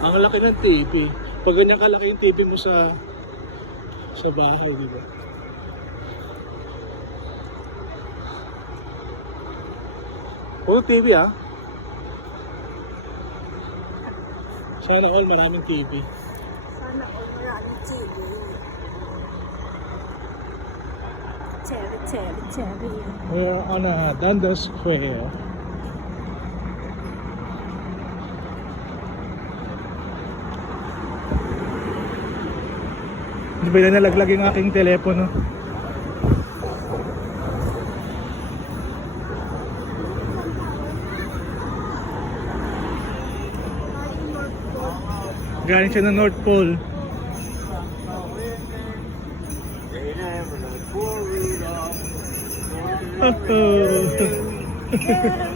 Ang laki ng TV. Pag ganyan kalaki yung TV mo sa bahay, di ba? Puro TV ah. Sana all maraming TV. Sana all maraming TV. Cherry, cherry, cherry. We're on a Dundas Square. Di ba na nalaglag yung aking telepono? Galing siya ng North Pole. Oh.